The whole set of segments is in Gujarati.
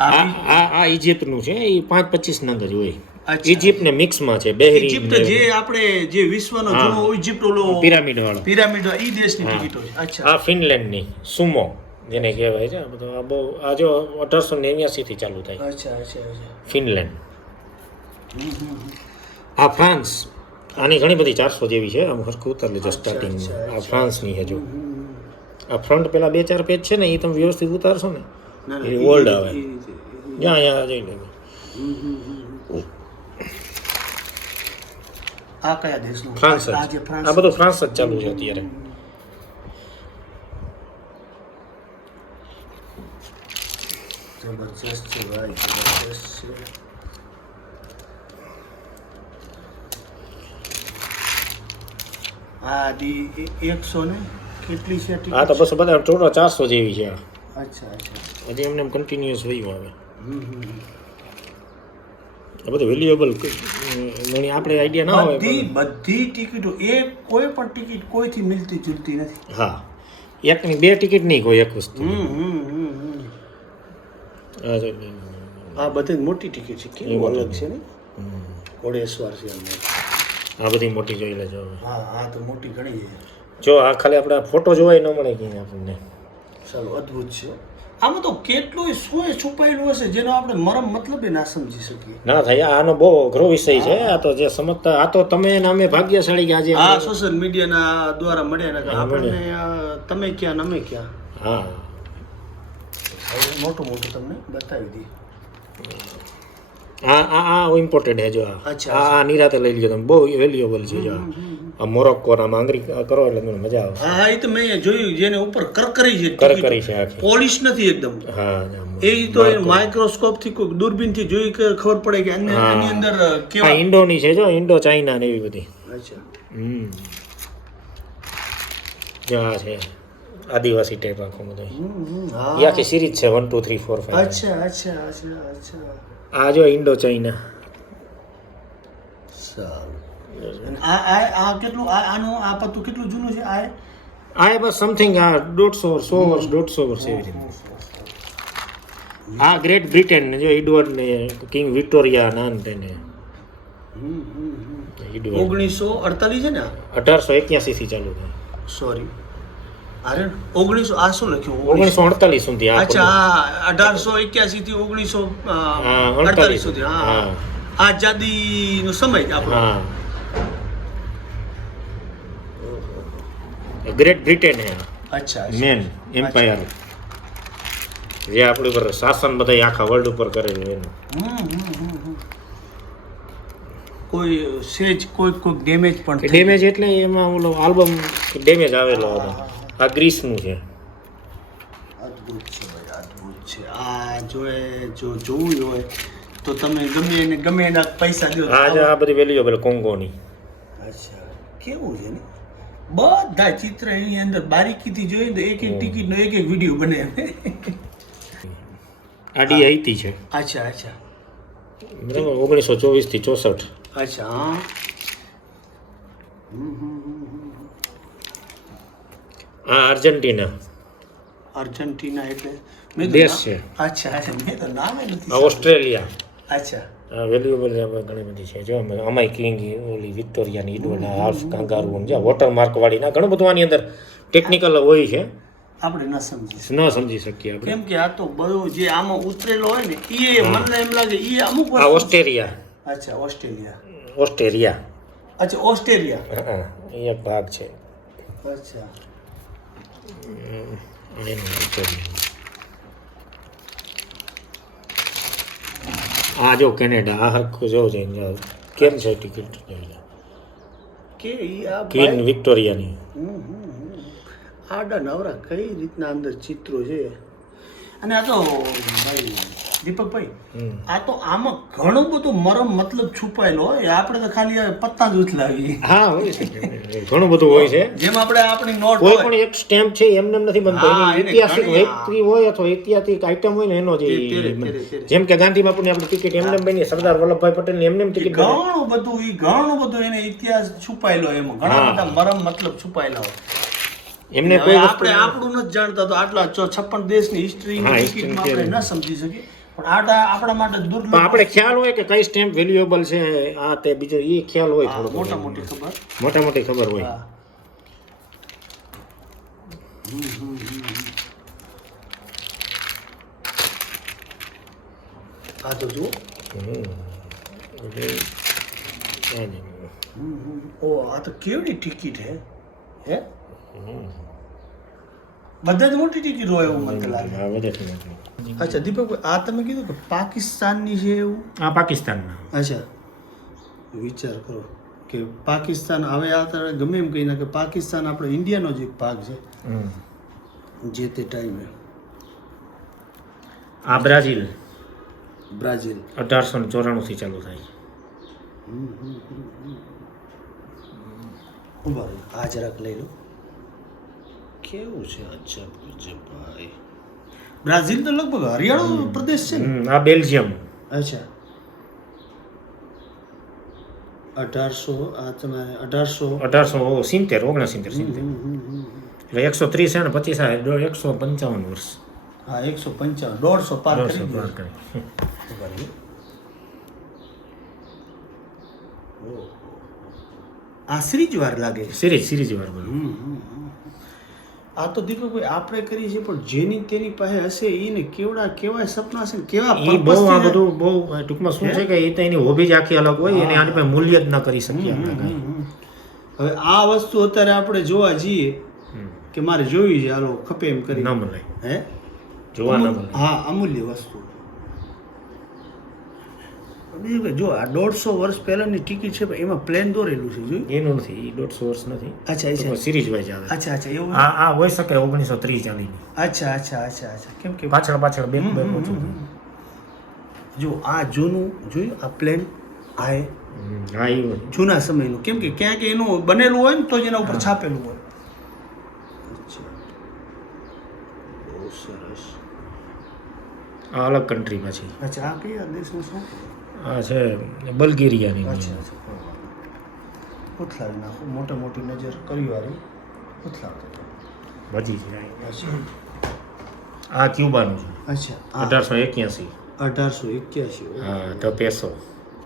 આ આ ઇજિપ્તનું છે એ પાંચ પચીસ નંગ જ હોય. ઇજિપ્ત ને મિક્સમાં છે બેહરી ઇજિપ્ત જે આપણે જે વિશ્વનો. જૂનો ઇજિપ્ત ઓલો પિરામિડ વાળો. પિરામિડ ઈ દેશની. ટિકિટો છે. અચ્છા. આ ફિનલેન્ડની સુમો જેને કહેવાય છે આ આ બહુ આ જો અઢારસો નેવ્યાસી થી ચાલુ થાય. અચ્છા અચ્છા ફિનલેન્ડ. આ ફ્રાન્સ આની ઘણી બધી ચારસો જેવી છે આમ હરખું ઉતાર લેજો સ્ટાર્ટિંગ આ ફ્રાન્સની હજુ. આ ફ્રન્ટ પેલા બે ચાર પેજ છે ને એ તમે વ્યવસ્થિત ઉતારશો ને ના એ ના old આવે. જ્યાં જ્યાં જઈ આ કયા દેશનો? ફ્રાન્સ આ ફ્રાન્સ આ બધું ફ્રાન્સ જ ચાલુ છે અત્યારે. જબરજસ્ત છે ભાઈ જબરજસ્ત છે. આ દી એકસો ને કેટલી છે આ તો બસ બધા ટોટલ ચારસો જેવી છે. આ. અચ્છા અચ્છા. હજી એમને કન્ટિન્યુઅસ વયું આવે. આ બધું વેલ્યુએબલ ઘણી આપણે આઈડિયા ના હોય બધી બધી ટિકિટો એ કોઈ પણ ટિકિટ કોઈથી મિલતી જુલતી નથી. હા. એકની બે ટિકિટ નહીં કોઈ એક વસ્તુ. આ બધી મોટી ટિકિટ છે કેવું અલગ છે ને. ઘોડેશ્વર છે આ બધી મોટી જોઈ લેજો હા હા તો મોટી ઘણી છે. જો આ ખાલી આપણા ફોટો જોવાય ન મળે ક્યાંય આપણને. ચાલો અદ્ભુત છે. આમાં તો કેટલોય સોય છુપાયેલું હશે જેનો આપણે મરમ મતલબ ના સમજી શકીએ. ના થાય આનો બહુ અઘરો વિષય છે. આ તો જે સમજતા આ તો તમે ને અમે ભાગ્યશાળી કે આજે આ સોશિયલ મીડિયાના દ્વારા મળ્યા ને હા, આપણને તમે ક્યાં નમે અમે ક્યાં? હા. મોટું મોટું તમને બતાવી દઈએ. આ આ આ ઇમ્પોર્ટેડ છે જો આ. અચ્છા, આ આ નિરાતે લઈ લીધો તમે. બહુ વેલ્યુએબલ છે જો આ. આ મોરોક્કો માંગરી કરો એટલે મને મજા આવે હા એ તો મેં જોયું જેને ઉપર કરકરી છે કરકરી છે આખી. પોલિશ નથી એકદમ. હા એ તો માઇક્રોસ્કોપથી કોઈ દૂરબીનથી જોઈ કે ખબર પડે કે આની અંદર કેવા ઇન્ડોની છે જો ઇન્ડો ચાઇના ને એવી બધી. અચ્છા. હમ. જા છે આદિવાસી ટાઈપ આખો બધો. હમ, હમ, હા. એ આખી સિરીજ છે one two three four five અચ્છા અચ્છા અચ્છા અચ્છા. આ જો ઇન્ડો ચાઇના સારું. આ આ આ કેટલું આ આનું આ પત્તું કેટલું જૂનું છે? આ આ બસ સમથિંગ આ દોઢસો વર્ષ સો વર્ષ દોઢસો વર્ષ એવી રીતે. આ ગ્રેટ બ્રિટન ને જો એડવર્ડ ને કિંગ વિક્ટોરિયા નાન તેને. ઓગણીસો અડતાલીસ છે ને અઢારસો એક્યાસી થી ચાલુ થાય. સોરી અરે ઓગણીસો આ શું લખ્યું? ઓગણીસો અડતાલીસ સુધી અચ્છા અઢારસો એક્યાસી થી ઓગણીસો અડતાલીસ સુધી હા હા. આઝાદી નો સમય આપણો. ગ્રેટ બ્રિટન હે. અચ્છા મેન એમ્પાયર જે આપણી ઉપર શાસન બધા આખા વર્લ્ડ ઉપર કરેલું એનું. હમ, હમ, હમ. કોઈ સેજ કોઈ કોઈ ડેમેજ પણ ડેમેજ એટલે એમાં ઓલો આલ્બમ ડેમેજ આવેલો હતો. આ ગ્રીસનું છે. અદ્ભુત છે ભાઈ અદ્ભુત છે. આ જોએ જો જોવું હોય તો તમે ગમે એને ગમે એના પૈસા દો આ બધી વેલ્યુએબલ કોંગોની અચ્છા કેવું છે ને? બધા ચિત્ર એની અંદર બારીકીથી જોઈએ તો એક એક ટિકિટનો એક એક વીડિયો બને. આડી આઈતી છે. અચ્છા અચ્છા. બરાબર ઓગણીસો ચોવીસથી ચોસઠ. અચ્છા હા. આ આર્જેન્ટિના. આર્જેન્ટિના એટલે દેશ છે. અચ્છા અચ્છા મેં તો નામ નથી ઓસ્ટ્રેલિયા. અચ્છા. વેલ્યુએબલ ઘણી બધી છે. જો અમાય કિંગ ઓલી વિક્ટોરિયાની ઇડવલ હાલ્ફ છે જે વોટરમાર્ક વાળી ના ઘણું બધું આની અંદર ટેકનિકલ હોય છે. આપણે ન સમજી ન સમજી શકીએ આપણે. કેમ કે આ તો બધું જે આમાં ઉતરેલો હોય ને એ મને એમ લાગે એ અમુક આ ઓસ્ટ્રેલિયા અચ્છા ઓસ્ટ્રેલિયા ઓસ્ટ્રેલિયા અચ્છા ઓસ્ટ્રેલિયા હા એ એક ભાગ છે. અચ્છા એનું ઓસ્ટ્રેલિયા આ જો કેનેડા આ હરખું જો છે કેમ છે ટિકિટ? કે ઈ આ ક્વીન વિક્ટોરિયાની. આડા નવરા કઈ રીતના અંદર ચિત્રો છે? અને આ તો ભાઈ દીપકભાઈ. આ તો આમાં ઘણું બધું મરમ મતલબ છુપાયેલો હોય આપણે તો ખાલી પત્તા જ ઉથલાવીએ. હા હોય છે ઘણું બધું હોય છે. જેમ આપણે આપણી નોટ કોઈ પણ એક સ્ટેમ્પ છે એમને એમ નથી બનતો. ઐતિહાસિક વ્યક્તિ હોય અથવા ઐતિહાસિક આઈટમ હોય ને એનો જ. જેમ કે ગાંધી બાપુની આપણે ટિકિટ એમને એમ બની સરદાર વલ્લભભાઈ પટેલની એમને એમ ટિકિટ ઘણું બધું ઈ ઘણું બધું એને ઇતિહાસ છુપાયેલો એમાં. ઘણા બધા મરમ મતલબ છુપાયેલા હોય. એમને કોઈ આપણે આપણું નથી જાણતા તો આટલા છપ્પન દેશની હિસ્ટ્રી આપણે ન સમજી શકીએ. પણ આપણા માટે દુર્લભ આપણે ખ્યાલ હોય કે કઈ સ્ટેમ્પ વેલ્યુએબલ છે આ તે બીજો એ ખ્યાલ હોય થોડો મોટા મોટી ખબર. મોટા મોટી ખબર હોય. આ તો જુઓ. ઓ આ તો કેવડી ટિકિટ હે? હે? હમ. બધા જ મોટી ટિકિટ હોય એવું મને લાગે. અચ્છા દીપક આ તમે કીધું કે પાકિસ્તાનની છે એવું? આ પાકિસ્તાનના અચ્છા. વિચાર કરો કે પાકિસ્તાન હવે આ તારે ગમે એમ કહીને કે પાકિસ્તાન આપણે ઇન્ડિયાનો જ એક ભાગ છે. હમ. જે તે ટાઈમે આ બ્રાઝિલ. બ્રાઝિલ. અઢારસો ને ચોરાણું થી ચાલુ થાય. ઊભા આ જરાક લઈ લો. કેવું છે અજબ ગજબ ભાઈ? બ્રાઝિલ તો લગભગ હરિયાળો પ્રદેશ છે ને? આ બેલ્જિયમ. અચ્છા. અઢારસો આ તમારે અઢારસો. અઢારસો સિત્તેર ઓગણસિત્તેર સિત્તેર. એટલે એકસો ત્રીસ છે ને પચીસ આ એકસો પંચાવન વર્ષ. હા એકસો પંચાવન દોઢસો પાર દોઢસો કરી પાર કરી. આ સિરીજ વાર લાગે સિરીજ સિરીજ વાર બોલો. હમ, હમ, હમ. આ તો દીપકભાઈ આપણે કરીએ છીએ પણ જેની તેની પાસે હશે એને કેવડા કેવા સપના છે કેવા એ બહુ આ બધું બહુ ટૂંકમાં શું છે કે એ તો એની હોબી જ આખી અલગ હોય એને આની પાસે મૂલ્ય જ ન કરી શકીએ. હવે આ વસ્તુ અત્યારે આપણે જોવા જઈએ કે મારે જોવી છે હાલો ખપે એમ કરી. ન મળે હે? જોવા ન મળે હા અમૂલ્ય વસ્તુ. જો આ દોઢસો વર્ષ પહેલાની ટિકિટ છે પણ એમાં પ્લેન દોરેલું છે જોયું? એનું નથી એ દોઢસો વર્ષ નથી. અચ્છા અચ્છા. સિરીઝ વાઇઝ આવે. અચ્છા અચ્છા એવું આ આ હોઈ શકે ઓગણીસો ત્રીસ ચાલીની અચ્છા અચ્છા અચ્છા અચ્છા. કેમ કે પાછળ પાછળ બે બે જો આ જૂનું જોયું? આ પ્લેન આ હા એ જૂના સમયનું. કેમ કે ક્યાંક એનું બનેલું હોય ને તો જ એના ઉપર છાપેલું હોય. અચ્છા. બહુ સરસ. અલગ કન્ટ્રીમાં છે. અચ્છા આ કયા દેશનું છે? આ છે બલ્ગેરિયાની ઉથલાવી નાખો મોટા મોટી નજર કરી વાળી ઉથલાવ ભજી છે. આ ક્યુબાનું છે. અચ્છા અઢારસો એક્યાસી. અઢારસો એક્યાસી હા તો પેસો.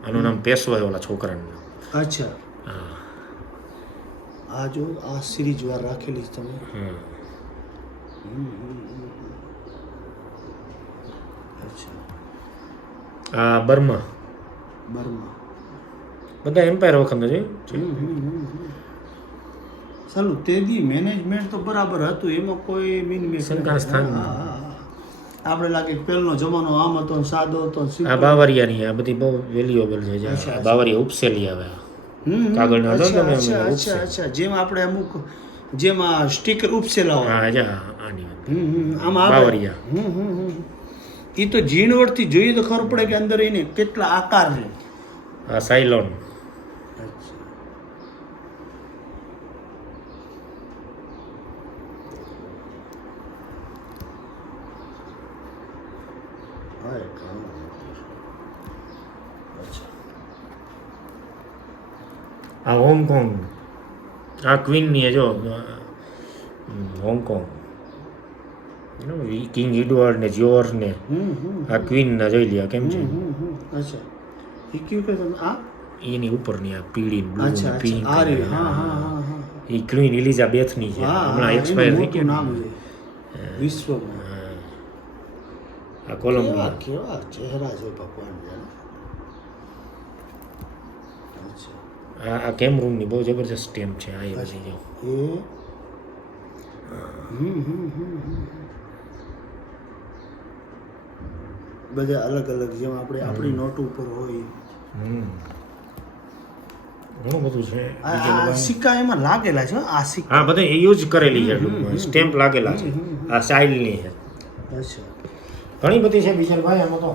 આનું નામ પેસો હોય ઓલા છોકરાનું અચ્છા. હા. આ જો આ સિરીજ વાર રાખેલી છે તમે. અચ્છા. આ બર્મા. બર્મા. બધા એમ્પાયર વખત છે? સારું તે દી મેનેજમેન્ટ તો બરાબર હતું એમાં કોઈ મિન શંકા સ્થાન આપણે લાગે પહેલનો જમાનો આમ હતો ને સાદો હતો આ બાવરિયાની આ બધી બહુ વેલ્યુએબલ છે. બાવરિયા ઉપસેલી આવે કાગળ ને અચ્છા અચ્છા અચ્છા. જેમ આપણે અમુક જેમાં સ્ટીકર ઉપસેલા હોય. હા જા આની. આમ બાવરિયા. હમ હમ એ તો ઝીણવટથી જોઈએ તો ખબર પડે કે અંદર એને કેટલા આકાર છે. આ સાયલોન આ હોંગકોંગ આ ક્વીનની જો હોંગકોંગ કિંગ ઇડવર્ડ ને જ્યોર ને આ ક્વીનના જોઈ લ્યા કેમ છે. અચ્છા તમે આ? એની ઉપરની આ પીળી બ્લુ અચ્છા પિંક આ રે હા હા હા હા. એ ક્વીન ઇલિઝાબેથની છે. હમણાં એક્સપાયર થઈ ગયું નામ છે. વિશ્વમાં. આ કોલંબિયા કેવા ચહેરા છે ભગવાન આ આ કેમરૂનની બહુ જબરજસ્ત સ્ટેમ્પ છે આ એ બધી જો. બધા અલગ અલગ જેમ આપણે આપણી નોટ ઉપર હોય. ઘણું બધું છે. સિક્કા એમાં લાગેલા છે આ સિક્કા. હા બધા યુઝ કરેલી છે સ્ટેમ્પ લાગેલા છે. આ સાઇલની છે. અચ્છા. ઘણી બધી છે વિશાલભાઈ આમાં તો